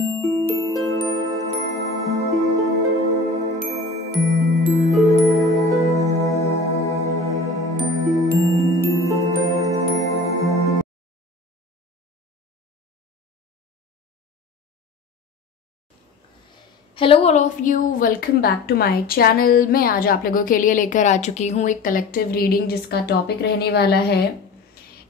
Hello all of you, welcome back to my channel. मैं आज आप लोगों के लिए लेकर आ चुकी हूँ एक कलेक्टिव रीडिंग जिसका टॉपिक रहने वाला है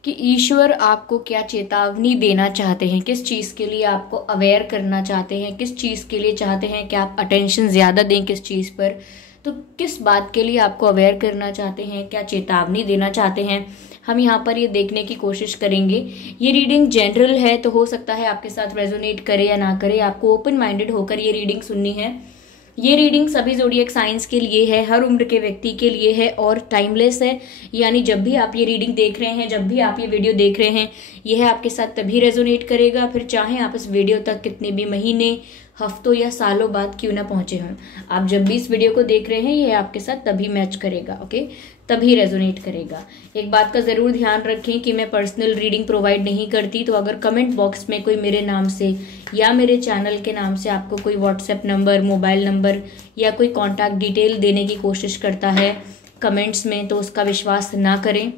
कि ईश्वर आपको क्या चेतावनी देना चाहते हैं, किस चीज़ के लिए आपको अवेयर करना चाहते हैं, किस चीज़ के लिए चाहते हैं कि आप अटेंशन ज़्यादा दें किस चीज़ पर। तो किस बात के लिए आपको अवेयर करना चाहते हैं, क्या चेतावनी देना चाहते हैं, हम यहाँ पर ये देखने की कोशिश करेंगे। ये रीडिंग जनरल है तो हो सकता है आपके साथ रेजोनेट करे या ना करे, आपको ओपन माइंडेड होकर ये रीडिंग सुननी है। ये रीडिंग सभी ज़ोडिएक साइंस के लिए है, हर उम्र के व्यक्ति के लिए है और टाइमलेस है। यानी जब भी आप ये रीडिंग देख रहे हैं, जब भी आप ये वीडियो देख रहे हैं, यह आपके साथ तभी रेजोनेट करेगा, फिर चाहे आप इस वीडियो तक कितने भी महीने, हफ्तों या सालों बाद क्यों ना पहुंचे हों, आप जब भी इस वीडियो को देख रहे हैं यह आपके साथ तभी मैच करेगा, ओके, तभी रेजोनेट करेगा। एक बात का ज़रूर ध्यान रखें कि मैं पर्सनल रीडिंग प्रोवाइड नहीं करती, तो अगर कमेंट बॉक्स में कोई मेरे नाम से या मेरे चैनल के नाम से आपको कोई व्हाट्सएप नंबर, मोबाइल नंबर या कोई कॉन्टैक्ट डिटेल देने की कोशिश करता है कमेंट्स में, तो उसका विश्वास ना करें।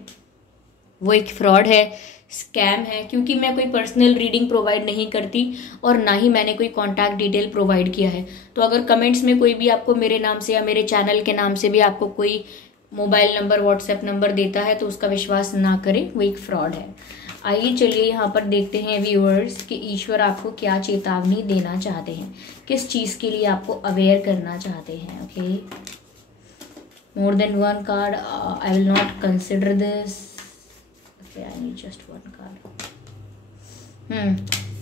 वो एक फ्रॉड है, स्कैम है, क्योंकि मैं कोई पर्सनल रीडिंग प्रोवाइड नहीं करती और ना ही मैंने कोई कॉन्टैक्ट डिटेल प्रोवाइड किया है। तो अगर कमेंट्स में कोई भी आपको मेरे नाम से या मेरे चैनल के नाम से भी आपको कोई मोबाइल नंबर, व्हाट्सएप नंबर देता है तो उसका विश्वास ना करें, वो एक फ्रॉड है। आइए चलिए यहाँ पर देखते हैं व्यूअर्स कि ईश्वर आपको क्या चेतावनी देना चाहते हैं, किस चीज़ के लिए आपको अवेयर करना चाहते हैं। Okay, more than one card, I will not consider this. I need just one card.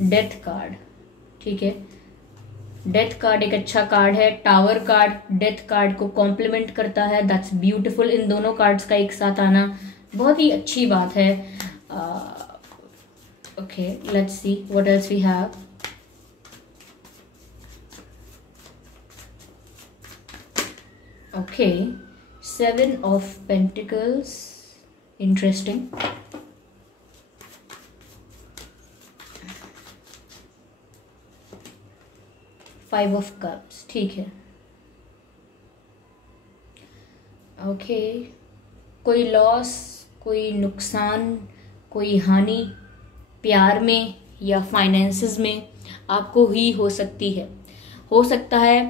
Death card, ठीक है। डेथ कार्ड एक अच्छा कार्ड है। टावर कार्ड डेथ कार्ड को कॉम्प्लीमेंट करता है, दैट्स ब्यूटीफुल। इन दोनों कार्ड्स का एक साथ आना बहुत ही अच्छी बात है। Okay, let's see what else we have. Okay, 7 of pentacles, interesting. 5 of cups, ठीक है। ओके, कोई लॉस, कोई नुकसान, कोई हानि प्यार में या फाइनेंसेस में आपको ही हो सकती है। हो सकता है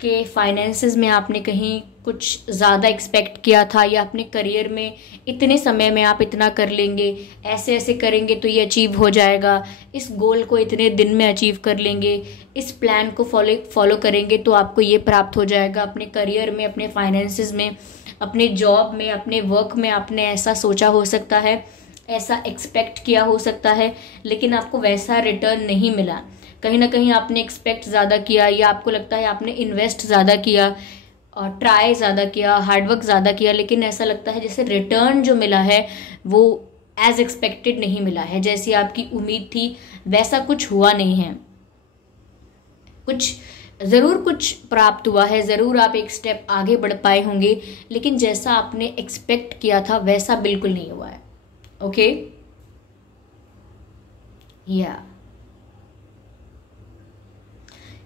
कि फाइनेंसेस में आपने कहीं कुछ ज़्यादा एक्सपेक्ट किया था, या अपने करियर में इतने समय में आप इतना कर लेंगे, ऐसे ऐसे करेंगे तो ये अचीव हो जाएगा, इस गोल को इतने दिन में अचीव कर लेंगे, इस प्लान को फॉलो करेंगे तो आपको ये प्राप्त हो जाएगा। अपने करियर में, अपने फाइनेंसेस में, अपने जॉब में, अपने वर्क में आपने ऐसा सोचा हो सकता है, ऐसा एक्सपेक्ट किया हो सकता है, लेकिन आपको वैसा रिटर्न नहीं मिला। कहीं ना कहीं आपने एक्सपेक्ट ज़्यादा किया, या आपको लगता है आपने इन्वेस्ट ज़्यादा किया और ट्राई ज़्यादा किया, हार्डवर्क ज़्यादा किया, लेकिन ऐसा लगता है जैसे रिटर्न जो मिला है वो एज एक्सपेक्टेड नहीं मिला है, जैसी आपकी उम्मीद थी वैसा कुछ हुआ नहीं है। कुछ प्राप्त हुआ है, ज़रूर आप एक स्टेप आगे बढ़ पाए होंगे, लेकिन जैसा आपने एक्सपेक्ट किया था वैसा बिल्कुल नहीं हुआ है। ओके, या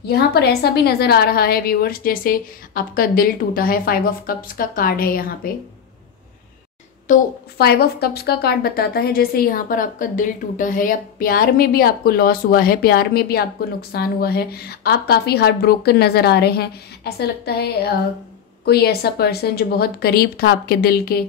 यहाँ पर ऐसा भी नजर आ रहा है व्यूअर्स जैसे आपका दिल टूटा है। 5 ऑफ कप्स का कार्ड है यहाँ पे, तो 5 ऑफ कप्स का कार्ड बताता है जैसे यहाँ पर आपका दिल टूटा है, या प्यार में भी आपको लॉस हुआ है, प्यार में भी आपको नुकसान हुआ है, आप काफ़ी हार्ट ब्रोकन नज़र आ रहे हैं। ऐसा लगता है कोई ऐसा पर्सन जो बहुत करीब था आपके दिल के,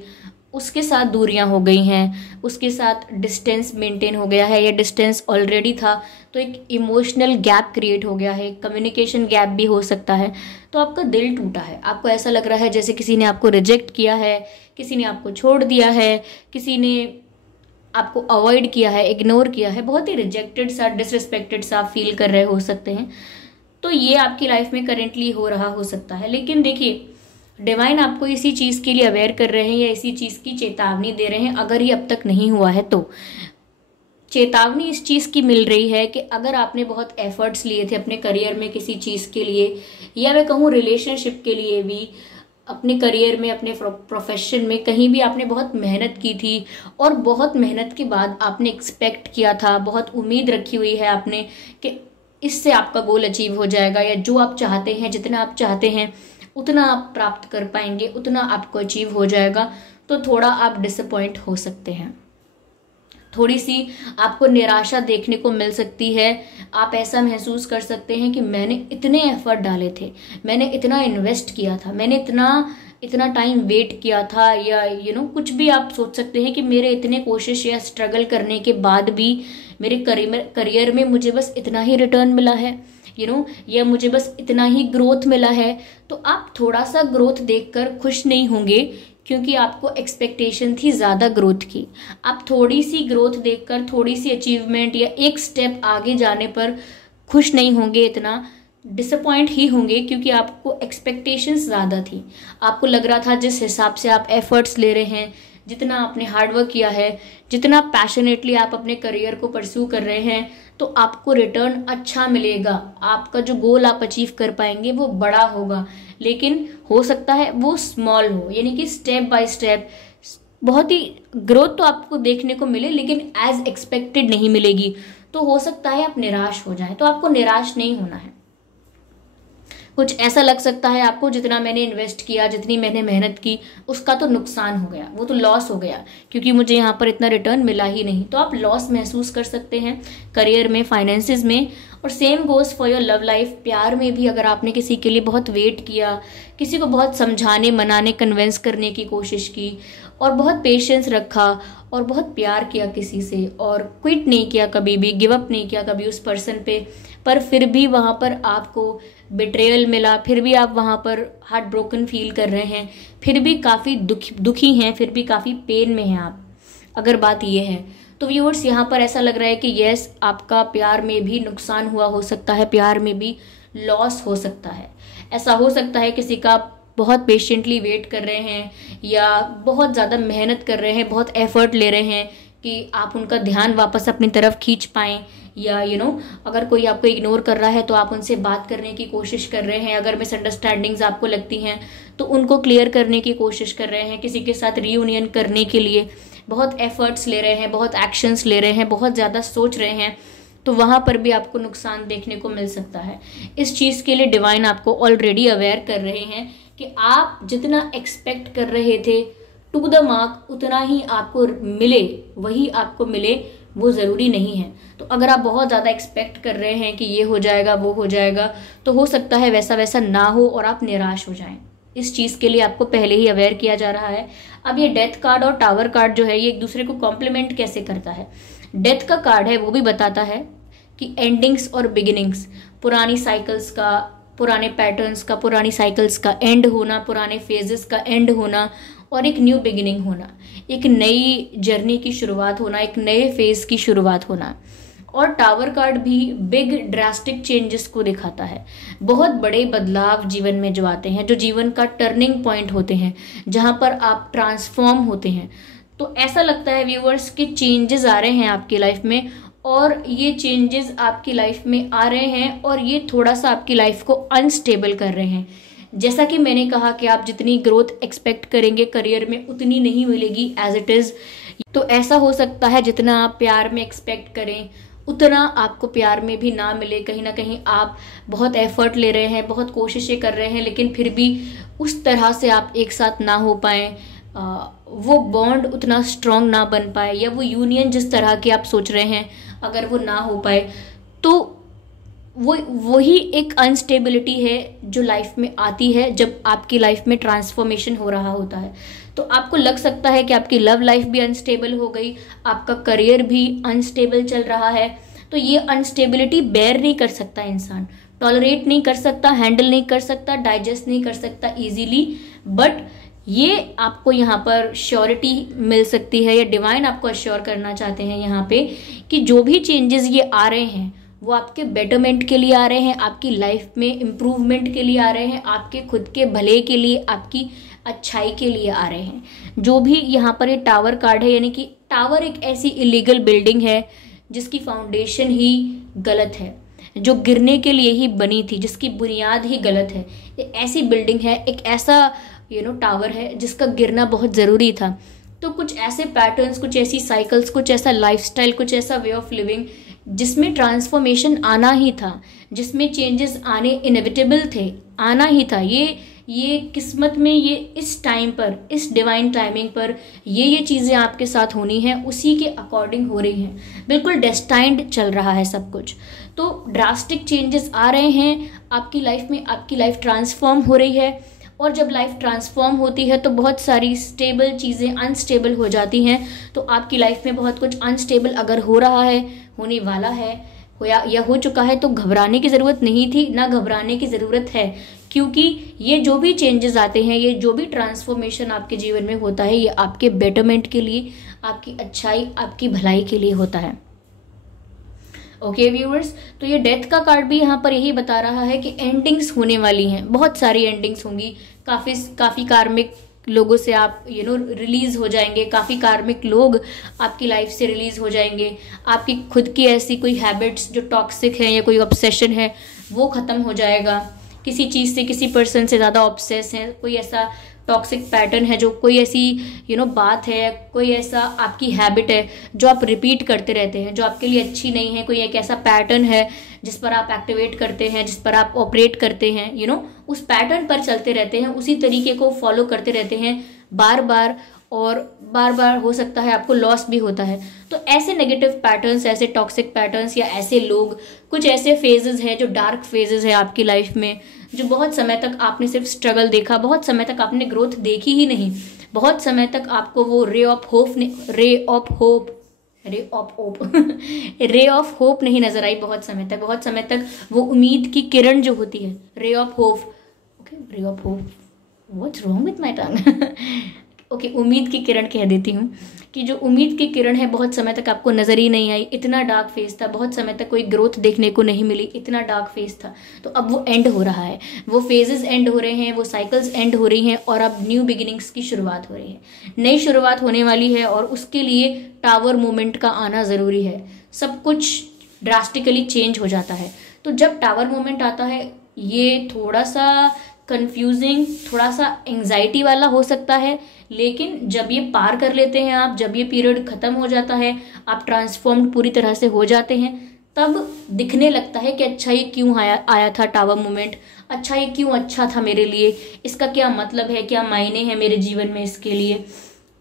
उसके साथ दूरियां हो गई हैं, उसके साथ डिस्टेंस मेंटेन हो गया है, या डिस्टेंस ऑलरेडी था तो एक इमोशनल गैप क्रिएट हो गया है, कम्युनिकेशन गैप भी हो सकता है। तो आपका दिल टूटा है, आपको ऐसा लग रहा है जैसे किसी ने आपको रिजेक्ट किया है, किसी ने आपको छोड़ दिया है, किसी ने आपको अवॉइड किया है, इग्नोर किया है, बहुत ही रिजेक्टेड सा, डिसरिस्पेक्टेड सा फील कर रहे हो सकते हैं। तो ये आपकी लाइफ में करेंटली हो रहा हो सकता है। लेकिन देखिए, डिवाइन आपको इसी चीज़ के लिए अवेयर कर रहे हैं या इसी चीज़ की चेतावनी दे रहे हैं। अगर ये अब तक नहीं हुआ है तो चेतावनी इस चीज़ की मिल रही है कि अगर आपने बहुत एफर्ट्स लिए थे अपने करियर में किसी चीज़ के लिए, या मैं कहूँ रिलेशनशिप के लिए भी, अपने करियर में, अपने प्रोफेशन में, कहीं भी आपने बहुत मेहनत की थी और बहुत मेहनत के बाद आपने एक्सपेक्ट किया था, बहुत उम्मीद रखी हुई है आपने कि इससे आपका गोल अचीव हो जाएगा, या जो आप चाहते हैं, जितना आप चाहते हैं उतना आप प्राप्त कर पाएंगे, उतना आपको अचीव हो जाएगा। तो थोड़ा आप डिसअपॉइंट हो सकते हैं, थोड़ी सी आपको निराशा देखने को मिल सकती है। आप ऐसा महसूस कर सकते हैं कि मैंने इतने एफर्ट डाले थे, मैंने इतना इन्वेस्ट किया था, मैंने इतना टाइम वेट किया था, या कुछ भी आप सोच सकते हैं कि मेरे इतने कोशिश या स्ट्रगल करने के बाद भी मेरे करियर में मुझे बस इतना ही रिटर्न मिला है, या मुझे बस इतना ही ग्रोथ मिला है। तो आप थोड़ा सा ग्रोथ देखकर खुश नहीं होंगे, क्योंकि आपको एक्सपेक्टेशन थी ज़्यादा ग्रोथ की। आप थोड़ी सी ग्रोथ देखकर, थोड़ी सी अचीवमेंट या एक स्टेप आगे जाने पर खुश नहीं होंगे, इतना डिसअपॉइंट ही होंगे, क्योंकि आपको एक्सपेक्टेशंस ज़्यादा थी। आपको लग रहा था जिस हिसाब से आप एफर्ट्स ले रहे हैं, जितना आपने हार्डवर्क किया है, जितना पैशनेटली आप अपने करियर को परस्यू कर रहे हैं, तो आपको रिटर्न अच्छा मिलेगा, आपका जो गोल आप अचीव कर पाएंगे वो बड़ा होगा। लेकिन हो सकता है वो स्मॉल हो, यानी कि स्टेप बाय स्टेप बहुत ही ग्रोथ तो आपको देखने को मिले, लेकिन एज एक्सपेक्टेड नहीं मिलेगी। तो हो सकता है आप निराश हो जाएं। तो आपको निराश नहीं होना है। कुछ ऐसा लग सकता है आपको, जितना मैंने इन्वेस्ट किया, जितनी मैंने मेहनत की, उसका तो नुकसान हो गया, वो तो लॉस हो गया, क्योंकि मुझे यहाँ पर इतना रिटर्न मिला ही नहीं। तो आप लॉस महसूस कर सकते हैं करियर में, फाइनेंसिस में। और same goes for your love life. प्यार में भी अगर आपने किसी के लिए बहुत वेट किया, किसी को बहुत समझाने, मनाने, कन्विंस करने की कोशिश की, और बहुत पेशेंस रखा, और बहुत प्यार किया किसी से, और क्विट नहीं किया कभी भी, गिव अप नहीं किया कभी उस पर्सन पे, पर फिर भी वहाँ पर आपको बिट्रेयल मिला, फिर भी आप वहाँ पर हार्ट ब्रोकन फील कर रहे हैं, फिर भी काफ़ी दुखी हैं, फिर भी काफ़ी पेन में हैं आप, अगर बात ये है। तो व्यूअर्स, यहाँ पर ऐसा लग रहा है कि यस, आपका प्यार में भी नुकसान हुआ हो सकता है, प्यार में भी लॉस हो सकता है। ऐसा हो सकता है किसी का बहुत पेशेंटली वेट कर रहे हैं, या बहुत ज़्यादा मेहनत कर रहे हैं, बहुत एफर्ट ले रहे हैं कि आप उनका ध्यान वापस अपनी तरफ खींच पाएँ, या अगर कोई आपको इग्नोर कर रहा है तो आप उनसे बात करने की कोशिश कर रहे हैं। अगर मिसअंडरस्टैंडिंग्स आपको लगती हैं तो उनको क्लियर करने की कोशिश कर रहे हैं। किसी के साथ रीयूनियन करने के लिए बहुत एफर्ट्स ले रहे हैं, बहुत एक्शंस ले रहे हैं, बहुत ज़्यादा सोच रहे हैं, तो वहाँ पर भी आपको नुकसान देखने को मिल सकता है। इस चीज़ के लिए डिवाइन आपको ऑलरेडी अवेयर कर रहे हैं कि आप जितना एक्सपेक्ट कर रहे थे टू द मार्क, उतना ही आपको मिले, वही आपको मिले, वो ज़रूरी नहीं है। तो अगर आप बहुत ज़्यादा एक्सपेक्ट कर रहे हैं कि ये हो जाएगा, वो हो जाएगा, तो हो सकता है वैसा वैसा ना हो और आप निराश हो जाएं। इस चीज़ के लिए आपको पहले ही अवेयर किया जा रहा है। अब ये डेथ कार्ड और टावर कार्ड जो है, ये एक दूसरे को कॉम्प्लीमेंट कैसे करता है। डेथ का कार्ड है, वो भी बताता है कि एंडिंग्स और बिगिनिंग्स, पुरानी साइकिल्स का, पुराने पैटर्न्स का, पुरानी साइकिल्स का एंड होना, पुराने फेजेस का एंड होना, और एक न्यू बिगिनिंग होना, एक नई जर्नी की शुरुआत होना, एक नए फेज की शुरुआत होना। और टावर कार्ड भी बिग ड्रास्टिक चेंजेस को दिखाता है। बहुत बड़े बदलाव जीवन में जो आते हैं, जो जीवन का टर्निंग पॉइंट होते हैं, जहां पर आप ट्रांसफॉर्म होते हैं। तो ऐसा लगता है व्यूअर्स कि चेंजेस आ रहे हैं आपकी लाइफ में, और ये चेंजेस आपकी लाइफ में आ रहे हैं और ये थोड़ा सा आपकी लाइफ को अनस्टेबल कर रहे हैं। जैसा कि मैंने कहा कि आप जितनी ग्रोथ एक्सपेक्ट करेंगे करियर में, उतनी नहीं मिलेगी एज इट इज़। तो ऐसा हो सकता है जितना आप प्यार में एक्सपेक्ट करें, उतना आपको प्यार में भी ना मिले। कहीं ना कहीं आप बहुत एफर्ट ले रहे हैं, बहुत कोशिशें कर रहे हैं, लेकिन फिर भी उस तरह से आप एक साथ ना हो पाए, वो बॉन्ड उतना स्ट्रॉन्ग ना बन पाए, या वो यूनियन जिस तरह की आप सोच रहे हैं अगर वो ना हो पाए, तो वही एक अनस्टेबिलिटी है जो लाइफ में आती है जब आपकी लाइफ में ट्रांसफॉर्मेशन हो रहा होता है। तो आपको लग सकता है कि आपकी लव लाइफ भी अनस्टेबल हो गई, आपका करियर भी अनस्टेबल चल रहा है। तो ये अनस्टेबिलिटी बेयर नहीं कर सकता इंसान, टॉलरेट नहीं कर सकता, हैंडल नहीं कर सकता, डाइजेस्ट नहीं कर सकता इजीली। बट ये आपको यहाँ पर श्योरिटी मिल सकती है, या डिवाइन आपको अश्योर करना चाहते हैं यहाँ पे कि जो भी चेंजेस ये आ रहे हैं वो आपके बेटरमेंट के लिए आ रहे हैं, आपकी लाइफ में इम्प्रूवमेंट के लिए आ रहे हैं, आपके खुद के भले के लिए, आपकी अच्छाई के लिए आ रहे हैं। जो भी यहाँ पर ये टावर कार्ड है, यानी कि टावर एक ऐसी इलीगल बिल्डिंग है जिसकी फाउंडेशन ही गलत है, जो गिरने के लिए ही बनी थी, जिसकी बुनियाद ही गलत है। ये ऐसी बिल्डिंग है, एक ऐसा टावर है जिसका गिरना बहुत ज़रूरी था। तो कुछ ऐसे पैटर्न्स, कुछ ऐसी साइकिल्स, कुछ ऐसा लाइफस्टाइल, कुछ ऐसा वे ऑफ लिविंग जिसमें ट्रांसफॉर्मेशन आना ही था, जिसमें चेंजेस आने इनएविटेबल थे, आना ही था। ये किस्मत में, ये इस टाइम पर, इस डिवाइन टाइमिंग पर ये चीज़ें आपके साथ होनी है, उसी के अकॉर्डिंग हो रही हैं। बिल्कुल डेस्टाइंड चल रहा है सब कुछ। तो ड्रास्टिक चेंजेस आ रहे हैं आपकी लाइफ में, आपकी लाइफ ट्रांसफॉर्म हो रही है। और जब लाइफ ट्रांसफॉर्म होती है तो बहुत सारी स्टेबल चीज़ें अनस्टेबल हो जाती हैं। तो आपकी लाइफ में बहुत कुछ अनस्टेबल अगर हो रहा है, होने वाला है, या हो चुका है, तो घबराने की ज़रूरत नहीं थी, ना घबराने की ज़रूरत है। क्योंकि ये जो भी चेंजेस आते हैं, ये जो भी ट्रांसफॉर्मेशन आपके जीवन में होता है, ये आपके बेटरमेंट के लिए, आपकी अच्छाई, आपकी भलाई के लिए होता है। ओके व्यूअर्स, तो ये डेथ का कार्ड भी यहाँ पर यही बता रहा है कि एंडिंग्स होने वाली हैं, बहुत सारी एंडिंग्स होंगी। काफ़ी कार्मिक लोगों से आप रिलीज हो जाएंगे, काफ़ी कार्मिक लोग आपकी लाइफ से रिलीज हो जाएंगे। आपकी खुद की ऐसी कोई हैबिट्स जो टॉक्सिक हैं या कोई ऑब्सेशन है, वो ख़त्म हो जाएगा। किसी चीज़ से, किसी पर्सन से ज़्यादा ऑब्सेस है, कोई ऐसा टॉक्सिक पैटर्न है, जो कोई ऐसी बात है, कोई ऐसा आपकी हैबिट है जो आप रिपीट करते रहते हैं, जो आपके लिए अच्छी नहीं है, कोई एक ऐसा पैटर्न है जिस पर आप एक्टिवेट करते हैं, जिस पर आप ऑपरेट करते हैं, उस पैटर्न पर चलते रहते हैं, उसी तरीके को फॉलो करते रहते हैं बार बार, और बार बार हो सकता है आपको लॉस भी होता है। तो ऐसे नेगेटिव पैटर्न्स, ऐसे टॉक्सिक पैटर्न्स या ऐसे लोग, कुछ ऐसे फेजेस हैं जो डार्क फेजेस है आपकी लाइफ में, जो बहुत समय तक आपने सिर्फ स्ट्रगल देखा, बहुत समय तक आपने ग्रोथ देखी ही नहीं, बहुत समय तक आपको वो रे ऑफ होप नहीं नजर आई। बहुत समय तक वो उम्मीद की किरण जो होती है, ray of hope, what's wrong with my tongue okay, उम्मीद की किरण कह देती हूँ, कि जो उम्मीद की किरण है बहुत समय तक आपको नजर ही नहीं आई। इतना डार्क फेज था, बहुत समय तक कोई ग्रोथ देखने को नहीं मिली, इतना डार्क फेज था। तो अब वो एंड हो रहा है, वो फेजेस एंड हो रहे हैं, वो साइकिल्स एंड हो रही हैं, और अब न्यू बिगिनिंग्स की शुरुआत हो रही है, नई शुरुआत होने वाली है। और उसके लिए टावर मोमेंट का आना ज़रूरी है। सब कुछ ड्रास्टिकली चेंज हो जाता है। तो जब टावर मोमेंट आता है, ये थोड़ा सा कंफ्यूजिंग, थोड़ा सा एंग्जाइटी वाला हो सकता है, लेकिन जब ये पार कर लेते हैं आप, जब ये पीरियड खत्म हो जाता है, आप ट्रांसफॉर्म्ड पूरी तरह से हो जाते हैं, तब दिखने लगता है कि अच्छा ये क्यों आया था टावर मोमेंट, अच्छा ये क्यों अच्छा था मेरे लिए, इसका क्या मतलब है, क्या मायने हैं मेरे जीवन में इसके लिए।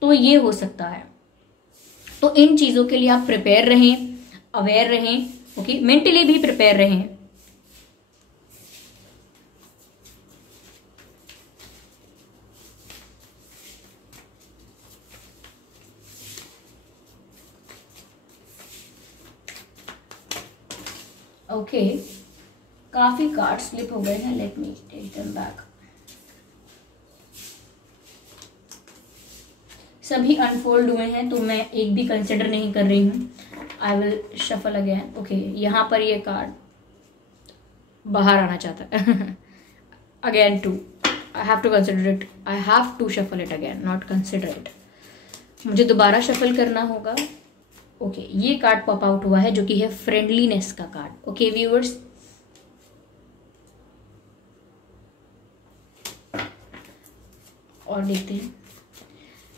तो ये हो सकता है। तो इन चीज़ों के लिए आप प्रिपेयर रहें, अवेयर रहें, ओके, मेंटली भी प्रिपेयर रहें। ओके, काफी कार्ड स्लिप हो गए हैं, let me take them back. सभी अनफोल्ड हुए हैं, तो मैं एक भी कंसिडर नहीं कर रही हूँ। I will shuffle again. Okay, यहाँ पर ये कार्ड बाहर आना चाहता है again 2, I have to consider it, I have to shuffle it again, not consider it. मुझे दोबारा शफल करना होगा। ओके, ये कार्ड पॉप आउट हुआ है जो कि है फ्रेंडलीनेस का कार्ड। ओके व्यूअर्स, और देखते हैं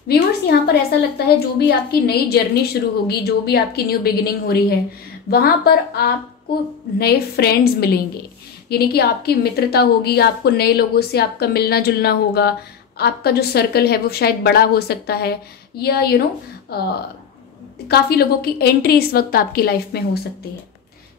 व्यूअर्स, यहाँ पर ऐसा लगता है जो भी आपकी नई जर्नी शुरू होगी, जो भी आपकी न्यू बिगिनिंग हो रही है, वहां पर आपको नए फ्रेंड्स मिलेंगे, यानी कि आपकी मित्रता होगी, आपको नए लोगों से आपका मिलना जुलना होगा। आपका जो सर्कल है वो शायद बड़ा हो सकता है, या काफ़ी लोगों की एंट्री इस वक्त आपकी लाइफ में हो सकती है।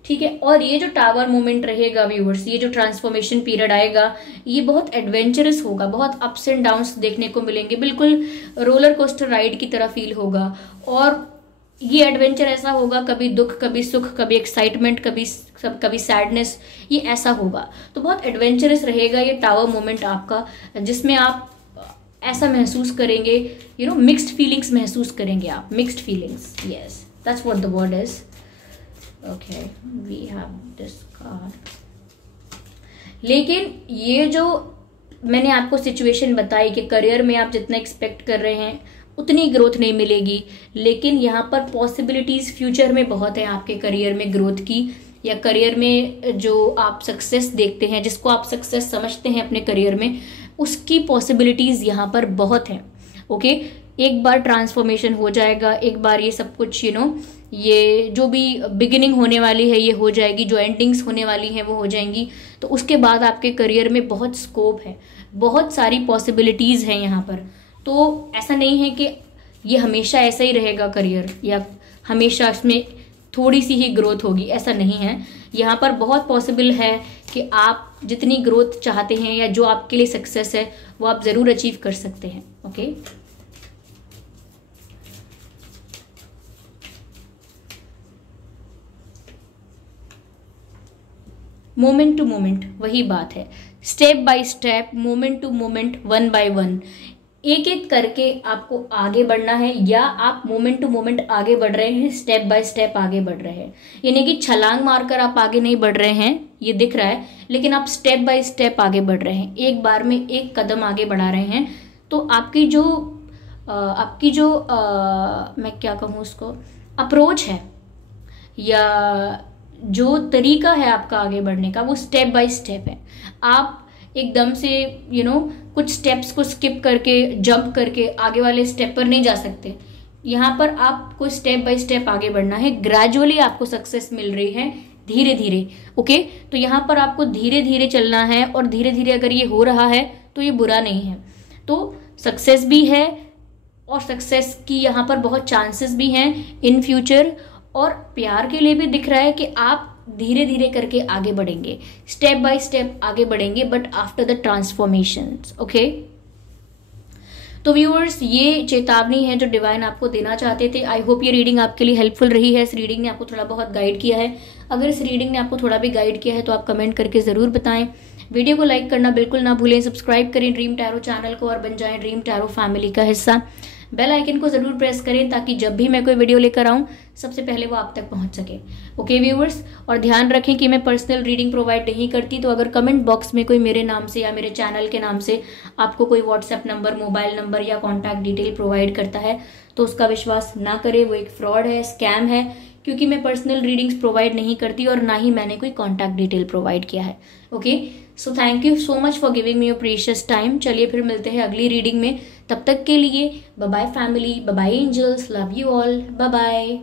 ठीक है, और ये जो टावर मोमेंट रहेगा व्यूअर्स, ये जो ट्रांसफॉर्मेशन पीरियड आएगा, ये बहुत एडवेंचरस होगा, बहुत अप्स एंड डाउन्स देखने को मिलेंगे, बिल्कुल रोलर कोस्टर राइड की तरह फील होगा। और ये एडवेंचर ऐसा होगा, कभी दुख, कभी सुख, कभी एक्साइटमेंट, कभी सैडनेस, ये ऐसा होगा। तो बहुत एडवेंचरस रहेगा ये टावर मोमेंट आपका, जिसमें आप ऐसा महसूस करेंगे, मिक्स्ड फीलिंग्स महसूस करेंगे आप, mixed feelings, yes, that's what the word is. Okay, we have this card. लेकिन ये जो मैंने आपको सिचुएशन बताई कि करियर में आप जितना एक्सपेक्ट कर रहे हैं उतनी ग्रोथ नहीं मिलेगी, लेकिन यहाँ पर पॉसिबिलिटीज फ्यूचर में बहुत है आपके करियर में ग्रोथ की, या करियर में जो आप सक्सेस देखते हैं, जिसको आप सक्सेस समझते हैं अपने करियर में, उसकी पॉसिबिलिटीज यहाँ पर बहुत हैं। ओके, एक बार ट्रांसफॉर्मेशन हो जाएगा, एक बार ये सब कुछ ये जो भी बिगिनिंग होने वाली है ये हो जाएगी, जो एंडिंग्स होने वाली हैं वो हो जाएंगी। तो उसके बाद आपके करियर में बहुत स्कोप है, बहुत सारी पॉसिबिलिटीज़ हैं यहाँ पर। तो ऐसा नहीं है कि ये हमेशा ऐसा ही रहेगा करियर, या हमेशा इसमें थोड़ी सी ही ग्रोथ होगी, ऐसा नहीं है। यहाँ पर बहुत पॉसिबल है कि आप जितनी ग्रोथ चाहते हैं या जो आपके लिए सक्सेस है वो आप ज़रूर अचीव कर सकते हैं। ओके, मोमेंट टू मोमेंट, वही बात है, step by step, moment to moment, one by one, एक एक करके आपको आगे बढ़ना है। या आप मोमेंट टू मोमेंट आगे बढ़ रहे हैं, स्टेप बाय स्टेप आगे बढ़ रहे हैं, यानी कि छलांग मारकर आप आगे नहीं बढ़ रहे हैं, ये दिख रहा है, लेकिन आप स्टेप बाय स्टेप आगे बढ़ रहे हैं, एक बार में एक कदम आगे बढ़ा रहे हैं। तो आपकी जो मैं क्या कहूँ उसको, अप्रोच है या जो तरीका है आपका आगे बढ़ने का, वो स्टेप बाय स्टेप है। आप एकदम से कुछ स्टेप्स को स्किप करके, जंप करके आगे वाले स्टेप पर नहीं जा सकते। यहाँ पर आपको स्टेप बाय स्टेप आगे बढ़ना है, ग्रेजुअली आपको सक्सेस मिल रही है, धीरे धीरे। ओके, तो यहाँ पर आपको धीरे धीरे चलना है, और धीरे धीरे अगर ये हो रहा है तो ये बुरा नहीं है। तो सक्सेस भी है, और सक्सेस की यहाँ पर बहुत चांसेस भी हैं इन फ्यूचर। और प्यार के लिए भी दिख रहा है कि आप धीरे धीरे करके आगे बढ़ेंगे, स्टेप बाय स्टेप आगे बढ़ेंगे, but after the transformations. Okay, तो व्यूअर्स, ये चेतावनी है जो डिवाइन आपको देना चाहते थे। आई होप ये रीडिंग आपके लिए हेल्पफुल रही है, इस रीडिंग ने आपको थोड़ा बहुत गाइड किया है। अगर इस रीडिंग ने आपको थोड़ा भी गाइड किया है तो आप कमेंट करके ज़रूर बताएं। वीडियो को लाइक करना बिल्कुल ना भूलें, सब्सक्राइब करें ड्रीम टैरो चैनल को और बन जाएं ड्रीम टैरो फैमिली का हिस्सा। बेल आइकन को जरूर प्रेस करें ताकि जब भी मैं कोई वीडियो लेकर आऊं सबसे पहले वो आप तक पहुंच सके। ओके व्यूअर्स, और ध्यान रखें कि मैं पर्सनल रीडिंग प्रोवाइड नहीं करती, तो अगर कमेंट बॉक्स में कोई मेरे नाम से या मेरे चैनल के नाम से आपको कोई व्हाट्सएप नंबर, मोबाइल नंबर या कॉन्टैक्ट डिटेल प्रोवाइड करता है तो उसका विश्वास ना करें, वो एक फ्रॉड है, स्कैम है, क्योंकि मैं पर्सनल रीडिंग्स प्रोवाइड नहीं करती और ना ही मैंने कोई कॉन्टैक्ट डिटेल प्रोवाइड किया है। Okay, so thank you so much for giving me your precious time. चलिए फिर मिलते हैं अगली रीडिंग में, तब तक के लिए bye bye family, bye bye angels, love you all, bye bye.